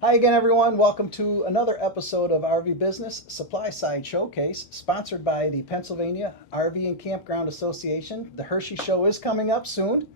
Hi again, everyone. Welcome to another episode of RVBusiness SupplySide Showcase, sponsored by the Pennsylvania RV and Campground Association. The Hershey Show is coming up soon.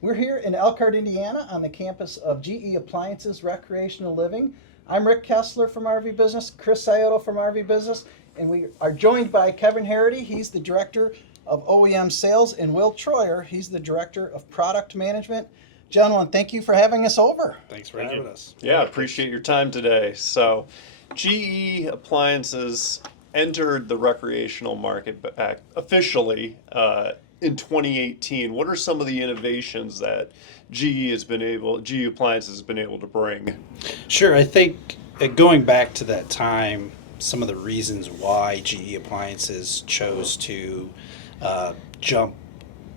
We're here in Elkhart, Indiana, on the campus of GE Appliances Recreational Living. I'm Rick Kessler from RVBusiness, Chris Cieto from RVBusiness, and we are joined by Kevin Herrity. He's the Director of OEM Sales, and WiIl Troyer. He's the Director of Product Management. Gentlemen, thank you for having us over. Thanks for having us. Yeah, appreciate your time today. So, GE Appliances entered the recreational market back officially in 2018. What are some of the innovations that GE Appliances has been able to bring? Sure, I think going back to that time, some of the reasons why GE Appliances chose to jump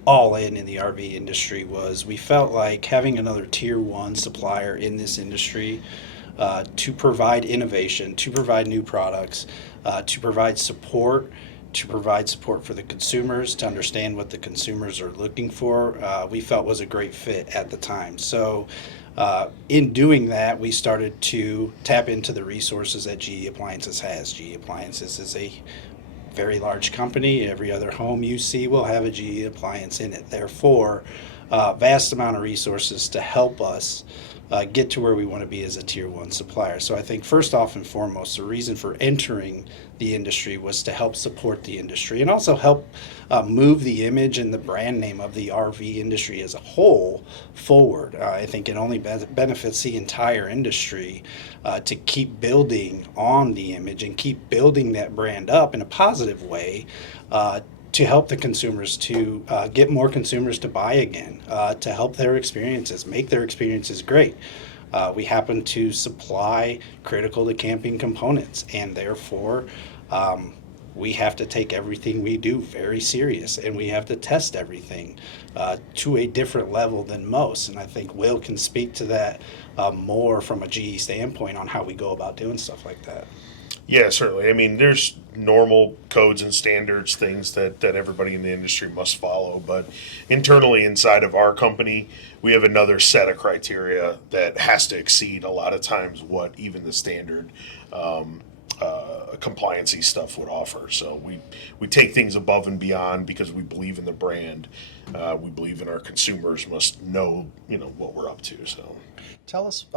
all in the RV industry was we felt like having another tier one supplier in this industry to provide innovation, to provide new products, to provide support for the consumers, to understand what the consumers are looking for, we felt was a great fit at the time. So in doing that, we started to tap into the resources that GE Appliances has. GE Appliances is a very large company. Every other home you see will have a GE appliance in it. Therefore, vast amount of resources to help us get to where we want to be as a tier one supplier. So I think first off and foremost, the reason for entering the industry was to help support the industry and also help move the image and the brand name of the RV industry as a whole forward. I think it only benefits the entire industry to keep building on the image and keep building that brand up in a positive way to help the consumers to get more consumers to buy again, to help their experiences, make their experiences great. We happen to supply critical to camping components, and therefore we have to take everything we do very serious, and we have to test everything to a different level than most. And I think WiIl can speak to that more from a GE standpoint on how we go about doing stuff like that. Yeah, certainly. I mean, there's normal codes and standards, things that everybody in the industry must follow. But internally inside of our company, we have another set of criteria that has to exceed a lot of times what even the standard compliancy stuff would offer. So we take things above and beyond because we believe in the brand. We believe in our consumers must know, what we're up to. So Tell us,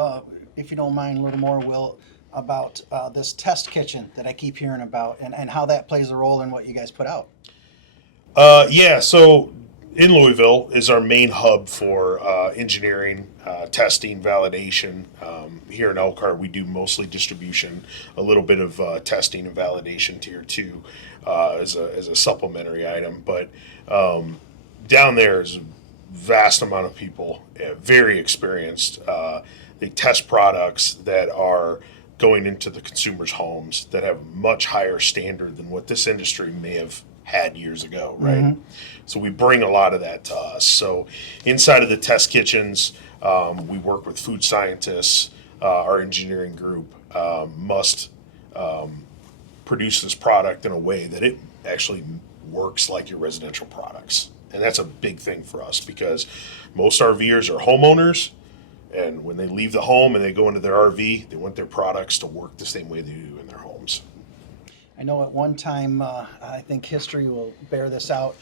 if you don't mind, a little more, Will, about this test kitchen that I keep hearing about and how that plays a role in what you guys put out. So in Louisville is our main hub for engineering, testing, validation. Here in Elkhart, we do mostly distribution, a little bit of testing and validation tier 2 as a supplementary item. But down there is a vast amount of people, very experienced. They test products that are going into the consumers' homes that have much higher standard than what this industry may have had years ago, right? Mm-hmm. So we bring a lot of that to us. So inside of the test kitchens, we work with food scientists. Our engineering group must produce this product in a way that it actually works like your residential products. And that's a big thing for us because most RVers are homeowners. And when they leave the home and they go into their RV, they want their products to work the same way they do in their homes. I know at one time, I think history will bear this out.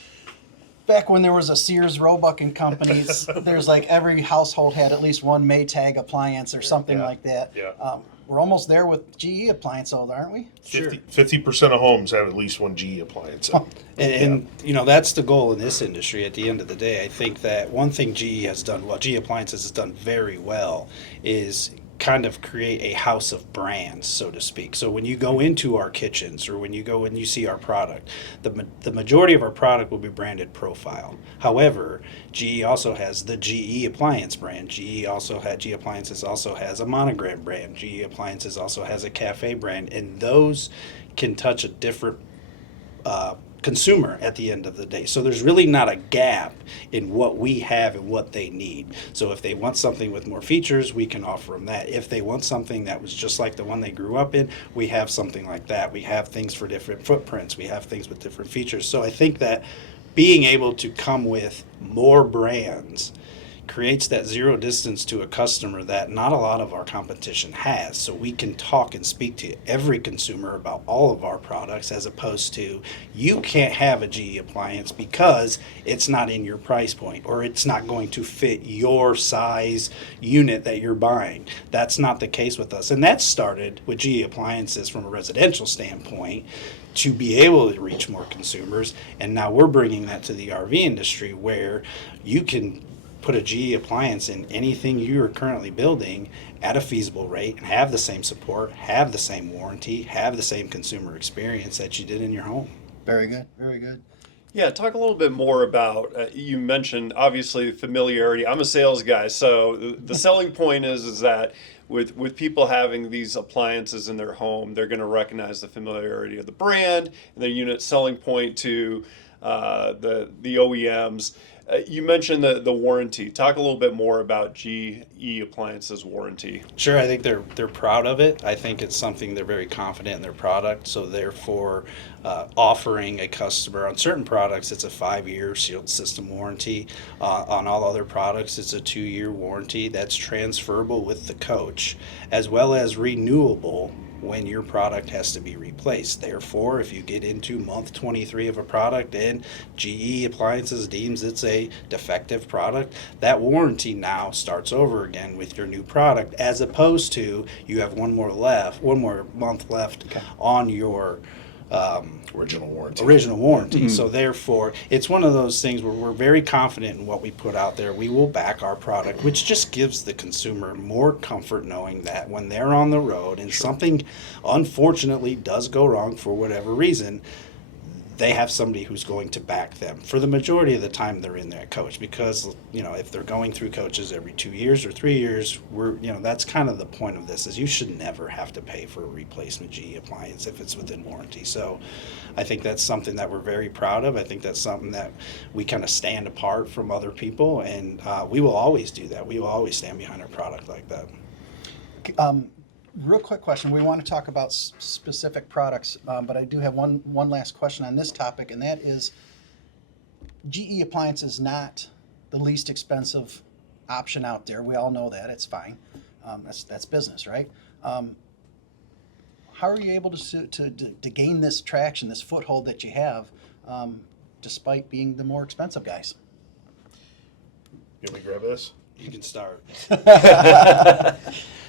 Back when there was a Sears, Roebuck and Companies, there's like every household had at least one Maytag appliance or something like that. Yeah. We're almost there with GE appliance, aren't we? 50% of homes have at least one GE appliance. And that's the goal in this industry at the end of the day. I think that one thing GE has done well, GE Appliances has done very well, is kind of create a house of brands, so to speak. So when you go into our kitchens or when you go and you see our product, the majority of our product will be branded Profile. However, GE also has the GE Appliance brand. GE Appliances also has a Monogram brand. GE Appliances also has a Cafe brand, and those can touch a different consumer at the end of the day. So there's really not a gap in what we have and what they need. So if they want something with more features, we can offer them that. If they want something that was just like the one they grew up in, we have something like that. We have things for different footprints. We have things with different features. So I think that being able to come with more brands creates that zero distance to a customer that not a lot of our competition has. So we can talk and speak to every consumer about all of our products, as opposed to you can't have a GE appliance because it's not in your price point, or it's not going to fit your size unit that you're buying. That's not the case with us. And that started with GE appliances from a residential standpoint, to be able to reach more consumers. And now we're bringing that to the RV industry, where you can put a GE appliance in anything you're currently building at a feasible rate and have the same support, have the same warranty, have the same consumer experience that you did in your home. Very good. Very good. Yeah, talk a little bit more about, you mentioned obviously familiarity. I'm a sales guy, so the selling point is that with people having these appliances in their home, they're going to recognize the familiarity of the brand and the unit selling point to the OEMs. You mentioned the warranty. Talk a little bit more about GE Appliances warranty. Sure, I think they're proud of it. I think it's something they're very confident in their product. So therefore, offering a customer on certain products, it's a 5-year sealed system warranty. On all other products, it's a 2-year warranty that's transferable with the coach, as well as renewable when your product has to be replaced. Therefore, if you get into month 23 of a product and GE Appliances deems it's a defective product, that warranty now starts over again with your new product, as opposed to you have one more month left on your Original warranty. So therefore, it's one of those things where we're very confident in what we put out there. We will back our product, which just gives the consumer more comfort knowing that when they're on the road and something unfortunately does go wrong for whatever reason, they have somebody who's going to back them for the majority of the time they're in that coach. Because, if they're going through coaches every 2 years or 3 years, that's kind of the point of this, is you should never have to pay for a replacement GE appliance if it's within warranty. So I think that's something that we're very proud of. I think that's something that we kind of stand apart from other people, and we will always do that. We will always stand behind our product like that. Real quick question. We want to talk about specific products, but I do have one last question on this topic, and that is, GE Appliance is not the least expensive option out there. We all know that. It's fine. That's business, right? How are you able to gain this traction, this foothold that you have, despite being the more expensive guys? You want me to grab this? You can start.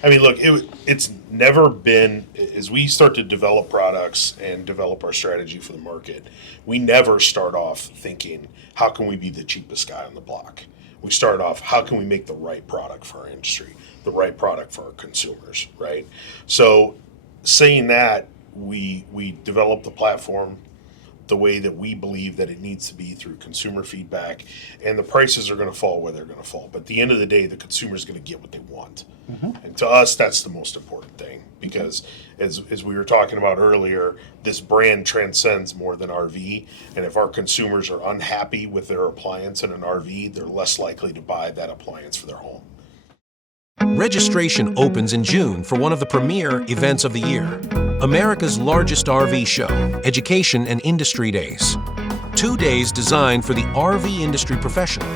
I mean, look, it's never been, as we start to develop products and develop our strategy for the market, we never start off thinking, how can we be the cheapest guy on the block? We start off, how can we make the right product for our industry, the right product for our consumers, right? So saying that, we develop the platform the way that we believe that it needs to be through consumer feedback, and the prices are going to fall where they're going to fall. But at the end of the day, the consumer is going to get what they want. Mm-hmm. And to us, that's the most important thing, because as we were talking about earlier, this brand transcends more than RV. And if our consumers are unhappy with their appliance in an RV, they're less likely to buy that appliance for their home. Registration opens in June for one of the premier events of the year, America's largest RV show, Education and Industry Days. 2 days designed for the RV industry professional,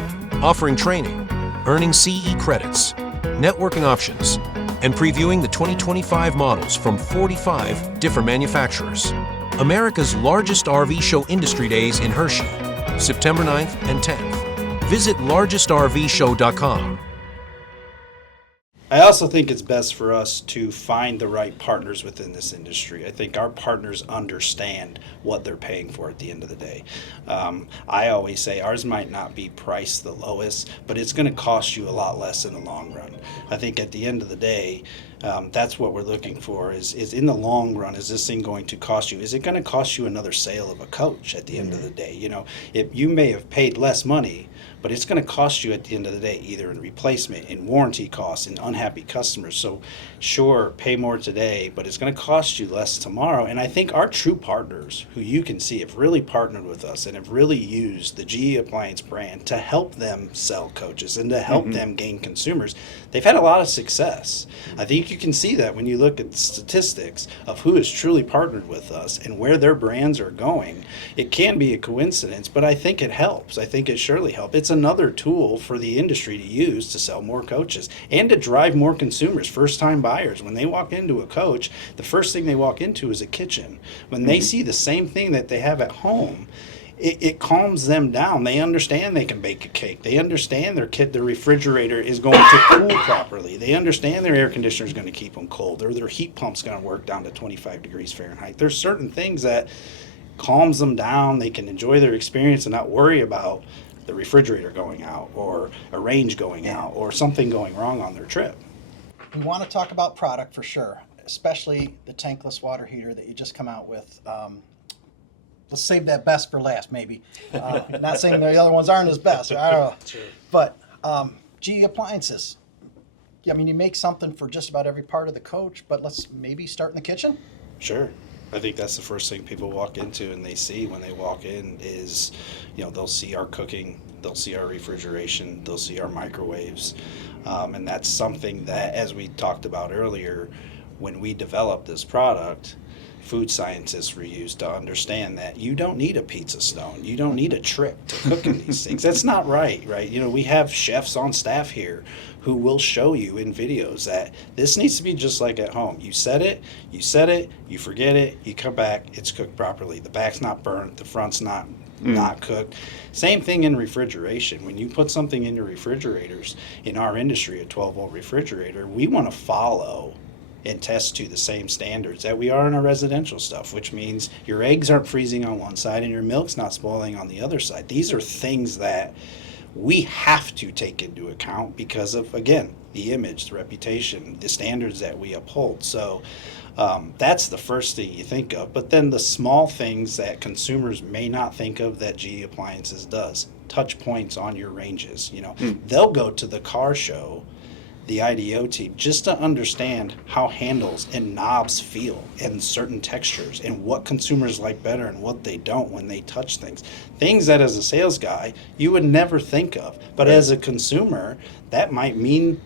offering training, earning CE credits, networking options, and previewing the 2025 models from 45 different manufacturers. America's largest RV show industry days in Hershey, September 9th and 10th. Visit largestrvshow.com. I also think it's best for us to find the right partners within this industry. I think our partners understand what they're paying for at the end of the day. I always say ours might not be priced the lowest, but it's going to cost you a lot less in the long run. I think at the end of the day, that's what we're looking for, is in the long run, is this thing going to cost you? Is it going to cost you another sale of a coach at the end of the day? If you may have paid less money, but it's going to cost you at the end of the day, either in replacement, in warranty costs, in unhappy customers. So sure, pay more today, but it's going to cost you less tomorrow. And I think our true partners, who you can see have really partnered with us and have really used the GE Appliance brand to help them sell coaches and to help them gain consumers, they've had a lot of success. I think you can see that when you look at statistics of who has truly partnered with us and where their brands are going. It can be a coincidence, but I think it helps. I think it surely helps. it's another tool for the industry to use to sell more coaches and to drive more consumers, first-time buyers. When they walk into a coach, the first thing they walk into is a kitchen. When they see the same thing that they have at home, it calms them down. They understand they can bake a cake. They understand their refrigerator is going to cool properly. They understand their air conditioner is going to keep them cold, or their heat pump's going to work down to 25 degrees Fahrenheit. There's certain things that calms them down. They can enjoy their experience and not worry about the refrigerator going out or a range going out or something going wrong on their trip. We want to talk about product for sure, especially the tankless water heater that you just come out with. Let's save that best for last, maybe. Not saying the other ones aren't as best. I don't know. Sure. But GE Appliances. I mean, you make something for just about every part of the coach, but let's maybe start in the kitchen. Sure. I think that's the first thing people walk into and they see when they walk in is, they'll see our cooking, they'll see our refrigeration, they'll see our microwaves. And that's something that, as we talked about earlier, when we developed this product, food scientists were used to understand that you don't need a pizza stone. You don't need a trick to cook in these things. That's not right? We have chefs on staff here who will show you in videos that this needs to be just like at home. You set it, you forget it, you come back, it's cooked properly. The back's not burnt, the front's not cooked. Same thing in refrigeration. When you put something in your refrigerators, in our industry, a 12-volt refrigerator, we want to follow and test to the same standards that we are in our residential stuff, which means your eggs aren't freezing on one side and your milk's not spoiling on the other side. These are things that we have to take into account because of, again, the image, the reputation, the standards that we uphold. So that's the first thing you think of. But then the small things that consumers may not think of that GE Appliances does, touch points on your ranges. They'll go to the car show, the IDO team, just to understand how handles and knobs feel and certain textures and what consumers like better and what they don't when they touch things. Things that as a sales guy you would never think of, but as a consumer that might mean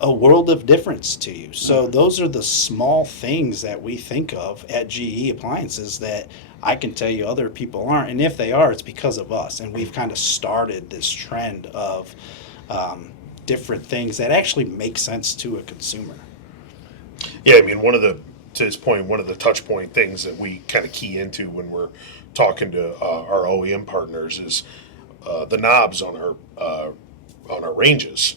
a world of difference to you. So those are the small things that we think of at GE Appliances that I can tell you other people aren't, and if they are, it's because of us, and we've kind of started this trend of different things that actually make sense to a consumer. Yeah, I mean, to his point, one of the touch point things that we kind of key into when we're talking to our OEM partners is the knobs on our ranges.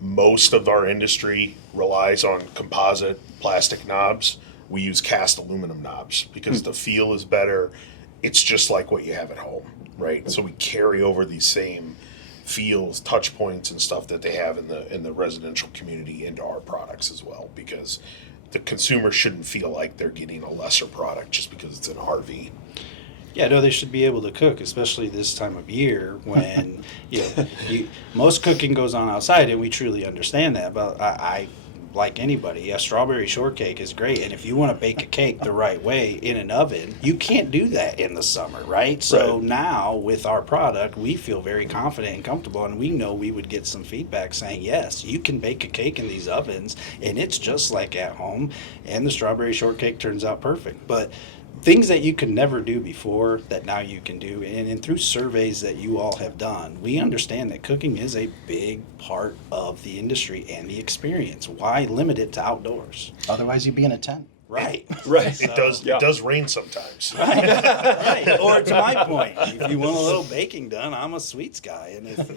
Most of our industry relies on composite plastic knobs. We use cast aluminum knobs because the feel is better. It's just like what you have at home, right? So we carry over these same feels, touch points, and stuff that they have in the residential community into our products as well, because the consumer shouldn't feel like they're getting a lesser product just because it's an RV. Yeah, no, they should be able to cook, especially this time of year when most cooking goes on outside, and we truly understand that. But I like anybody, a strawberry shortcake is great, and if you want to bake a cake the right way in an oven, you can't do that in the summer, right? So now with our product, we feel very confident and comfortable, and we know we would get some feedback saying, yes, you can bake a cake in these ovens, and it's just like at home, and the strawberry shortcake turns out perfect. But things that you could never do before that now you can do, and through surveys that you all have done, we understand that cooking is a big part of the industry and the experience. Why limit it to outdoors? Otherwise, you'd be in a tent. Right. Right. It does rain sometimes. Right. Or to my point, if you want a little baking done, I'm a sweets guy, and if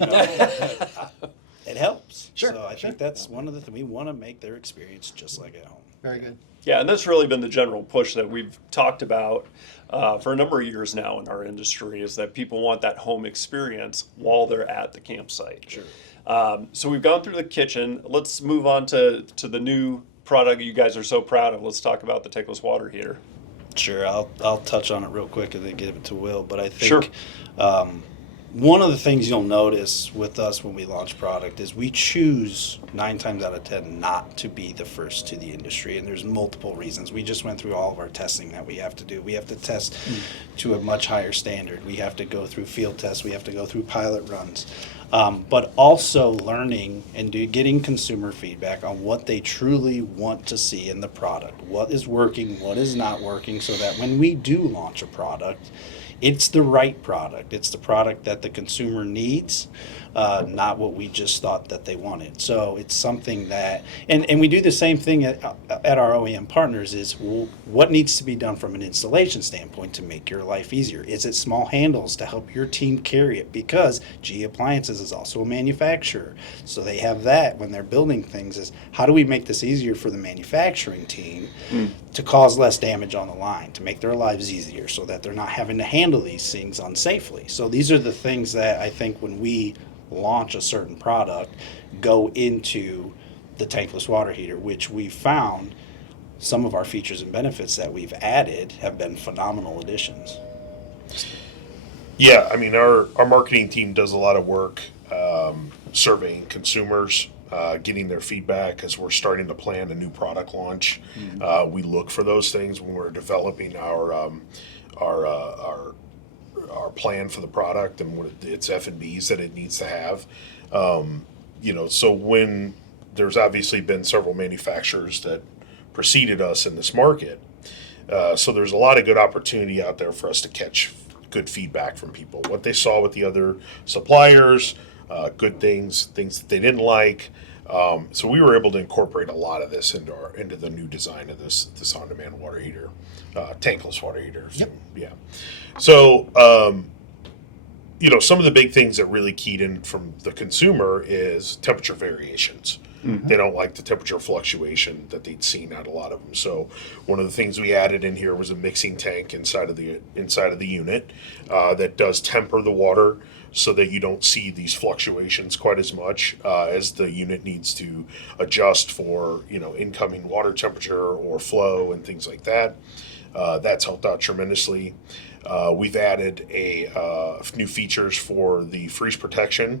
it helps. Sure, So I think that's one of the things. We want to make their experience just like at home. Very good. Yeah, and that's really been the general push that we've talked about for a number of years now in our industry, is that people want that home experience while they're at the campsite. Sure. So we've gone through the kitchen. Let's move on to the new product you guys are so proud of. Let's talk about the tankless water heater. Sure, I'll touch on it real quick and then give it to Will. But I think Sure. One of the things you'll notice with us when we launch product is we choose 9 times out of 10 not to be the first to the industry, and there's multiple reasons. We just went through all of our testing that we have to do. We have to test to a much higher standard. We have to go through field tests. We have to go through pilot runs. But also learning and getting consumer feedback on what they truly want to see in the product, what is working, what is not working, so that when we do launch a product, it's the right product. It's the product that the consumer needs, not what we just thought that they wanted. So it's something that, and we do the same thing at our OEM partners is, well, what needs to be done from an installation standpoint to make your life easier? Is it small handles to help your team carry it? Because GE Appliances is also a manufacturer. So they have that when they're building things, is how do we make this easier for the manufacturing team to cause less damage on the line, to make their lives easier so that they're not having to handle these things unsafely. So these are the things that I think when we launch a certain product go into the tankless water heater, which we found some of our features and benefits that we've added have been phenomenal additions. Yeah, I mean, our marketing team does a lot of work surveying consumers, getting their feedback as we're starting to plan a new product launch. We look for those things when we're developing our plan for the product and what its F&Bs that it needs to have. So when there's obviously been several manufacturers that preceded us in this market, so there's a lot of good opportunity out there for us to catch good feedback from people, what they saw with the other suppliers, good things that they didn't like. So we were able to incorporate a lot of this into the new design of this on-demand water heater, tankless water heater. Yep. Yeah. So some of the big things that really keyed in from the consumer is temperature variations. They don't like the temperature fluctuation that they'd seen at a lot of them. So one of the things we added in here was a mixing tank inside of the unit that does temper the water so that you don't see these fluctuations quite as much as the unit needs to adjust for incoming water temperature or flow and things like that. That's helped out tremendously. We've added new features for the freeze protection.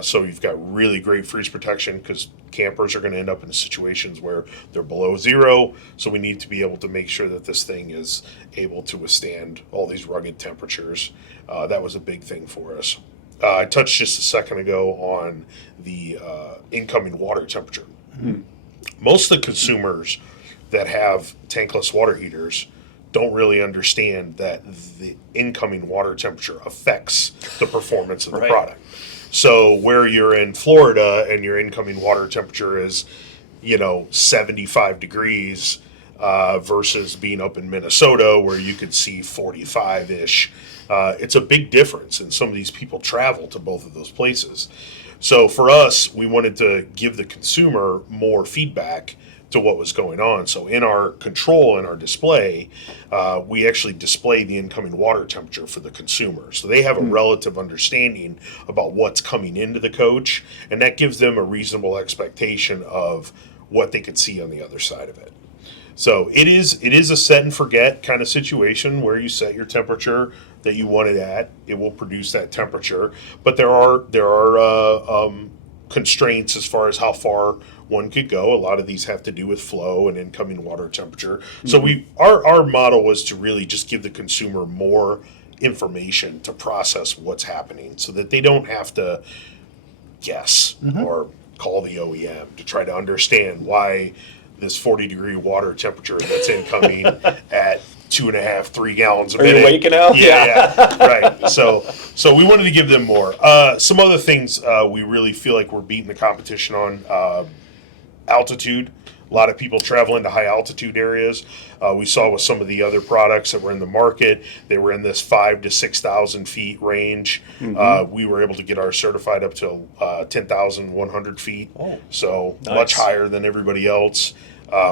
So you've got really great freeze protection because campers are going to end up in situations where they're below zero. So we need to be able to make sure that this thing is able to withstand all these rugged temperatures. That was a big thing for us. I touched just a second ago on the incoming water temperature. Most of the consumers that have tankless water heaters don't really understand that the incoming water temperature affects the performance of the product. So where you're in Florida and your incoming water temperature is, 75 degrees versus being up in Minnesota where you could see 45-ish, it's a big difference. And some of these people travel to both of those places. So for us, we wanted to give the consumer more feedback to what was going on. So in our control, in our display, we actually display the incoming water temperature for the consumer. So they have a relative understanding about what's coming into the coach, and that gives them a reasonable expectation of what they could see on the other side of it. So it is a set and forget kind of situation where you set your temperature that you want it at. It will produce that temperature, but there are constraints as far as how far one could go. A lot of these have to do with flow and incoming water temperature. So our model was to really just give the consumer more information to process what's happening so that they don't have to guess or call the OEM to try to understand why this 40-degree water temperature that's incoming at 2.5, 3 gallons a minute. Are you waking up? Yeah, right. So we wanted to give them more. Some other things we really feel like we're beating the competition on. Altitude. A lot of people travel into high altitude areas. We saw with some of the other products that were in the market, they were in this 5,000 to 6,000 feet range. We were able to get ours certified up to 10,100 feet. Oh, so nice. Much higher than everybody else.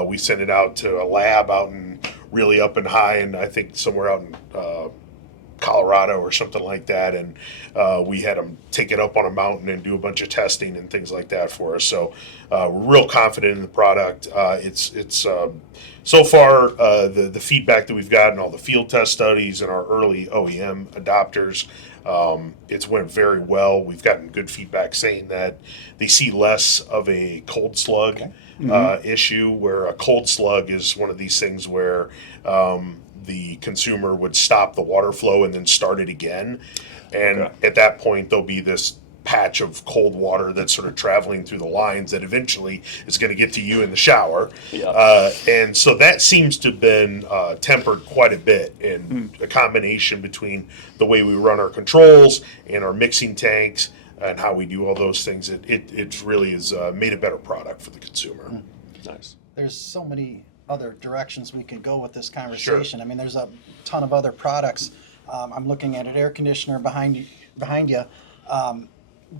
We sent it out to a lab out in really up and high, and I think somewhere out in Colorado or something like that, and we had them take it up on a mountain and do a bunch of testing and things like that for us. So we're real confident in the product. It's so far the feedback that we've gotten, all the field test studies and our early OEM adopters, it's went very well. We've gotten good feedback saying that they see less of a cold slug issue, where a cold slug is one of these things where the consumer would stop the water flow and then start it again. And at that point, there'll be this patch of cold water that's sort of traveling through the lines that eventually is going to get to you in the shower. Yeah. And so that seems to have been tempered quite a bit in a combination between the way we run our controls and our mixing tanks and how we do all those things. It really has made a better product for the consumer. Nice. There's so many other directions we could go with this conversation. I mean, there's a ton of other products. I'm looking at an air conditioner behind you.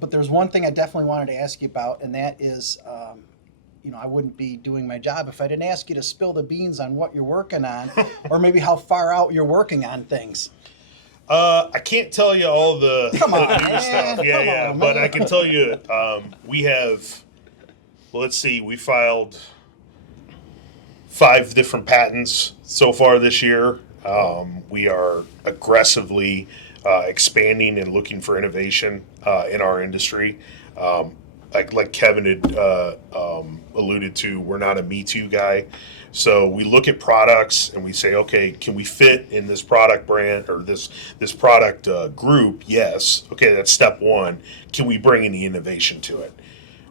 But there's one thing I definitely wanted to ask you about, and that is, I wouldn't be doing my job if I didn't ask you to spill the beans on what you're working on, or maybe how far out you're working on things. I can't tell you all the Come on, the new man. stuff. Yeah, Come yeah. on, But man. I can tell you, we have. Well, let's see. We filed 5 different patents so far this year. We are aggressively expanding and looking for innovation in our industry. Like Kevin had alluded to, we're not a Me Too guy. So we look at products and we say, okay, can we fit in this product brand or this product group? Yes. Okay, that's step one. Can we bring any innovation to it?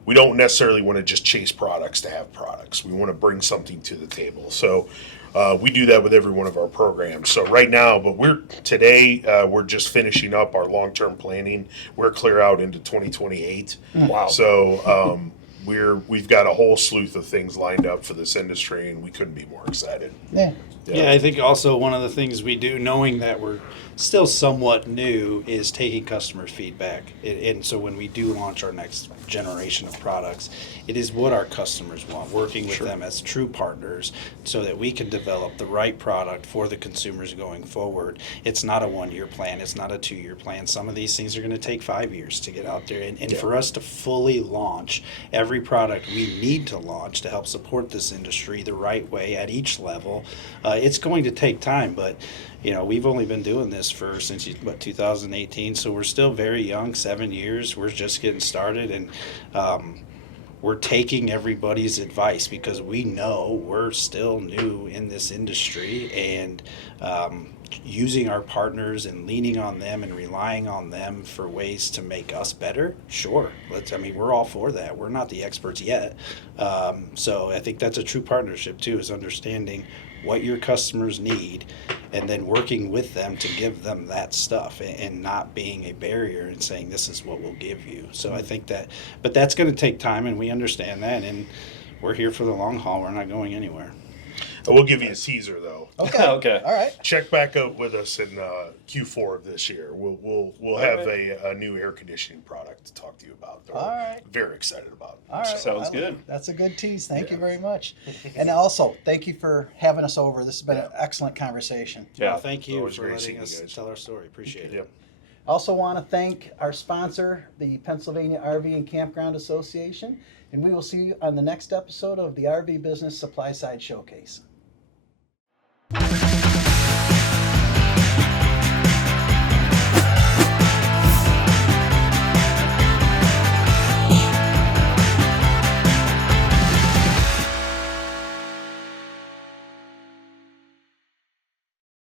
We don't necessarily want to just chase products to have products. We want to bring something to the table. So we do that with every one of our programs. So right now, but we're just finishing up our long-term planning. We're clear out into 2028. Wow. So we've got a whole slew of things lined up for this industry, and we couldn't be more excited. Yeah. Yeah, I think also one of the things we do, knowing that we're still somewhat new, is taking customer feedback. And so when we do launch our next generation of products, it is what our customers want, working with them as true partners so that we can develop the right product for the consumers going forward. It's not a 1-year plan. It's not a 2-year plan. Some of these things are going to take 5 years to get out there. And for us to fully launch every product we need to launch to help support this industry the right way at each level, it's going to take time. But we've only been doing this since 2018, so we're still very young. 7 years. We're just getting started, and we're taking everybody's advice because we know we're still new in this industry, and using our partners and leaning on them and relying on them for ways to make us better. Sure, we're all for that. We're not the experts yet, so I think that's a true partnership too, is understanding what your customers need and then working with them to give them that stuff and not being a barrier and saying this is what we'll give you. So I think but that's going to take time, and we understand that, and we're here for the long haul. We're not going anywhere. I will give you a teaser though. Okay. Okay. All right. Check back out with us in Q4 of this year. We'll have a new air conditioning product to talk to you about. That All we're right. Very excited about. All right. Sounds good. That's a good tease. Thank you very much. And also, thank you for having us over. This has been an excellent conversation. Yeah. Well, thank you Always for great letting seeing you us guys. tell our story. Appreciate it. Yep. Also want to thank our sponsor, the Pennsylvania RV and Campground Association. And we will see you on the next episode of the RV Business SupplySide Showcase.